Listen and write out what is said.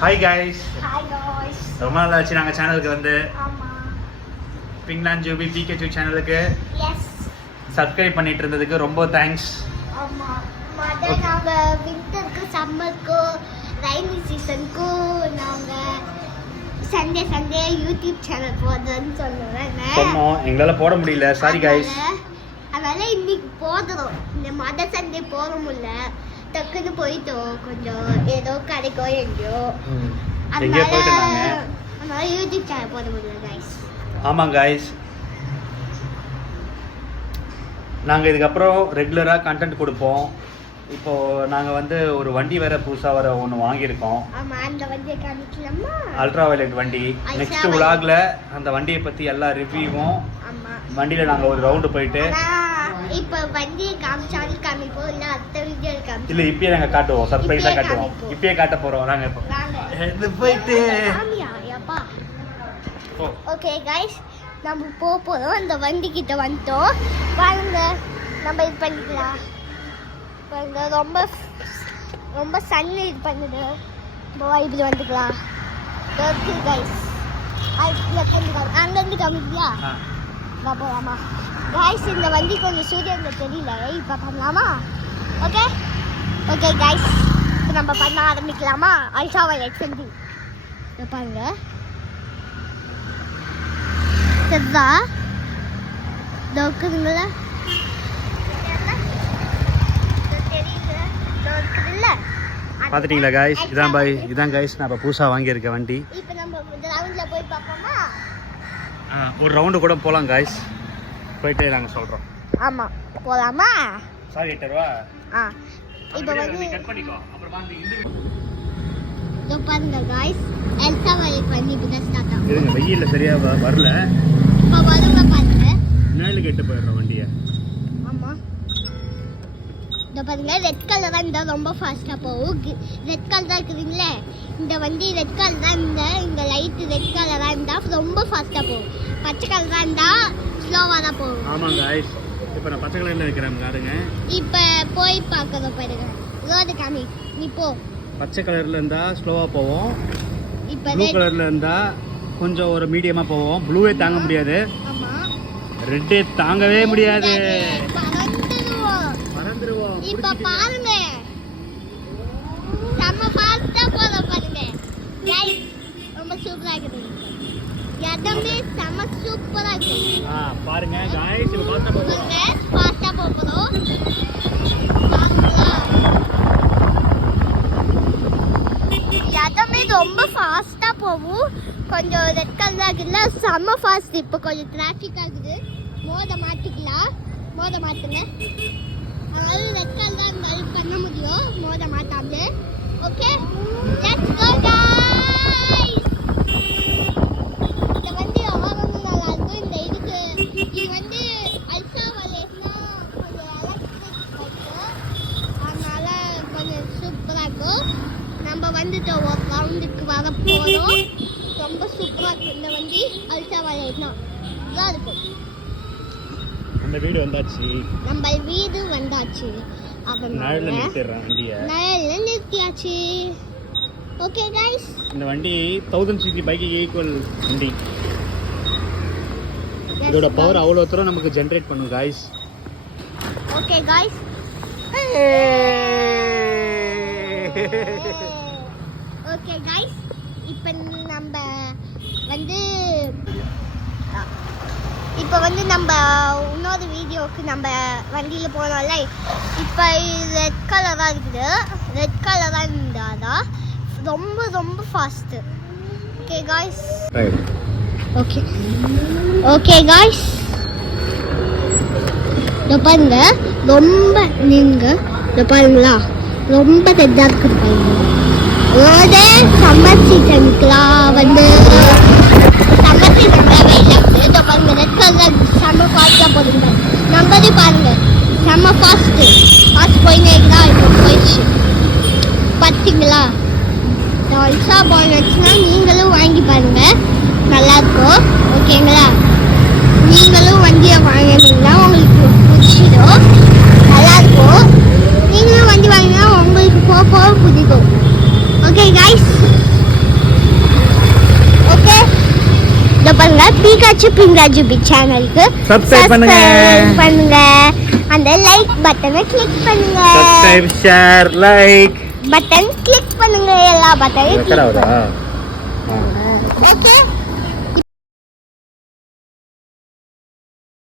Hi guys. Hi guys. ரொம்ப நாள் ஆச்சு நாங்க சேனலுக்கு வந்து. ஆமா. பிங்லான் ஜூபி பிகேச்சு சேனலுக்கு எஸ். சப்ஸ்கிரைப் பண்ணிட்டு இருந்ததுக்கு ரொம்ப தேங்க்ஸ். ஆமா. நாங்க விண்டருக்கு சம்மருக்கு ரைனி சீசனுக்கு நாங்க சண்டே யூடியூப் சேனல் போடுறோம்னு சொன்னோம். எங்களால போட முடியல, சாரி கைஸ். அதனால இன்னைக்கு போடுறோம். இந்த சண்டே போட முடியல, டக்குன்னு போயிட்டோம். கொஞ்சம் ஏதோ கடைக்கோ எங்கேயோ போயிட்டாங்க. அதனால யூடியூப் சேனல் போட முடியல கைஸ். ஆமா கைஸ், நாங்கள் இதுக்கப்புறம் ரெகுலராக கண்டென்ட் கொடுப்போம். இப்போ நாங்கள் வந்து ஒரு வண்டி வேற புதுசாக வர ஒன்று வாங்கியிருக்கோம். அல்ட்ரா வயலட் வண்டி. நெக்ஸ்ட் விலாகில் அந்த வண்டியை பற்றி எல்லா ரிவ்யூவும், வண்டியில் நாங்கள் ஒரு ரவுண்டு போயிட்டு இப்போ வண்டியை காமிப்போம். இல்லை அடுத்த வீடியோ காமிப்போம். இல்லை இப்பயே நாங்கள் காட்டுவோம், சர்ப்ரைஸாக காட்டுவோம். இப்பயே காட்ட போகிறோம் நாங்கள். இப்போ போயிட்டு ஓகே கைஸ், நம்ம போகிறோம். அந்த வண்டி கிட்ட வந்துட்டோம். வாங்க நம்ம இது பண்ணிக்கலாம். பாருங்க, ரொம்ப ரொம்ப சன் இது பண்ணுது. இப்படி வந்துக்கலாம் கைஸ். அங்கேருந்து காமிக்கலையா? போகலாமா கைஸ்? இந்த வண்டி கொஞ்சம் சூரியனில் தெரியல, இப்போ பண்ணலாமா? ஓகே ஓகே கைஸ், இப்போ நம்ம பண்ண ஆரம்பிக்கலாமா? அல்ட்ரா வயலட் வண்டி பாருங்க. சரிதா இருக்குதுங்களா? பார்த்துட்டீங்களா கைஸ்? இதான் கைஸ் நான் இப்போ புதுசாக வாங்கியிருக்க வண்டி. இப்போ நம்ம ரவுண்டில் போய் பார்ப்போமா? ஒரு ரவுண்டு கூட போகலாம் கைஸ். போயிட்டு நாங்கள் சொல்கிறோம். ஆமாம், போகலாமா? சாரி டர்வா. இப்போ வந்து கட் பண்ணிக்கோ. அப்புறமா இந்த பாருங்க கைஸ், எல்சா வயலட் வண்டி இப்போ தான் ஸ்டார்ட் ஆகும். இருங்க, வெயில்ல சரியா வரல. இப்போ வருங்க பாருங்க. நேலு கெட்டு போயிடுறோம் வண்டியை. ஆமாம், இந்த பாருங்க ரெட் கலர் தான் இருந்தால் ரொம்ப ஃபாஸ்ட்டாக போகும். ரெட் கலர் தான் இருக்குதுங்களே, இந்த வண்டி ரெட் கலர் தான் இருந்தால், இந்த லைட்டு ரெட் கலராக இருந்தால் ரொம்ப ஃபாஸ்ட்டாக போகும். பச்சை கலராக இருந்தால் ஸ்லோவாக தான் போகும். ஆமாங்க கைஸ், இப்போ நான் பச்சை கலரில் இருக்கிறேன் பாருங்க. இப்போ போய் பார்க்கறோம் பாருங்க. ரோடு காமி, நீ போ. பச்சை கலரில் இருந்தால் ஸ்லோவாக போவோம். இப்போ ப்ளூ கலரில் இருந்தால் கொஞ்சம் ஒரு மீடியமாக போவோம். ப்ளூவே தாங்க முடியாது, ரெட்டே தாங்கவே முடியாது, பறந்துருவோம். இப்போ பாருங்க, நம்ம ஃபாஸ்ட்டாக போகிறோம் பாருங்க கைஸ். ரொம்ப சூப்பராக இருக்குது, இடமே செம்ம சூப்பராக இருக்குது. பாருங்க கைஸ், இப்போ ஃபாஸ்ட்டாக போகிறோம். ஃபாஸ்ட்டாக போகிறோம். இடமே ரொம்ப ஃபாஸ்ட்டாக போகும். கொஞ்சம் ரெட் கலர் ஆகுதுல, செம்ம ஃபாஸ்ட். இப்போ கொஞ்சம் டிராஃபிக் ஆகுது, மோத மாட்டுங்க. அதாவது ரெட் கலர் தான் இருந்தாலும் பண்ண முடியும், மோத மாட்டாங்க. Okay, let's go guys. இந்த வண்டி ஆரம்பம் நல்லா இருக்கும். இந்த இது வந்து அல்ட்ரா வயலட்னா கொஞ்சம் எலக்ட்ரிக் பைக்கு, அதனால கொஞ்சம் சூப்பராக இருக்கும். நம்ம வந்துட்டு ஒரு ரவுண்டுக்கு வர போகிறோம். ரொம்ப சூப்பராக இருக்கும் இந்த வண்டி. அல்ட்ரா வயலட்னா இதாக இருக்கும். நம்ம வீடு வந்தாச்சு. நழல்ல நிறுத்தியாச்சு. ஓகே கைஸ், இந்த வண்டி 1000 cc பைக்கு ஈக்குவல் வண்டி. இதோட பவர் அவ்வளோ தூரம் நமக்கு ஜென்ரேட் பண்ணும் guys. Okay guys, okay guys, இப்போ நம்ம இன்னொரு வீடியோவுக்கு நம்ம வண்டியில் போனோம்ல. இப்போ ரெட் கலராக இருக்குது, ரெட் கலராக இருந்தால் ரொம்ப ரொம்ப fast. Okay guys, okay guys, இதை பாருங்க. ரொம்ப இதை பாருங்களா, ரொம்ப ரெட்டாக இருக்குது பாருங்க. ரோடே சம்மர் சீசனுக்குலாம் வந்து சம்மர் சீசனில் வெயிலாக இருக்குது. இதை பாருங்க, ரெட் கலர் செம்ம ஃபாஸ்ட்டாக போடுங்க. நம்பரே பாருங்க, செம்ம ஃபாஸ்ட் போயினே இருந்தா. இப்போ போயிடுச்சு பார்த்தீங்களா? இந்த அல்ட்ரா வயலட்னா நீங்களும் வாங்கி பாருங்க, நல்லாயிருக்கும். ஓகேங்களா? நீங்களும் வண்டியை வாங்கினீங்கன்னா உங்களுக்கு பிடிச்சிடும், நல்லாயிருக்கும். நீங்களும் வண்டி வாங்கினா உங்களுக்கு போக பிடிக்கும். ஓகே கைஸ், பீகாச்சு பிங்காஜுபி சேனலுக்கு Subscribe பண்ணுங்க. பண்ணுங்க. அந்த லைக் பட்டனை கிளிக் பண்ணுங்க. Subscribe share like button click பண்ணுங்க. எல்லா பட்டனையும் எக்கடா வரா ஓகே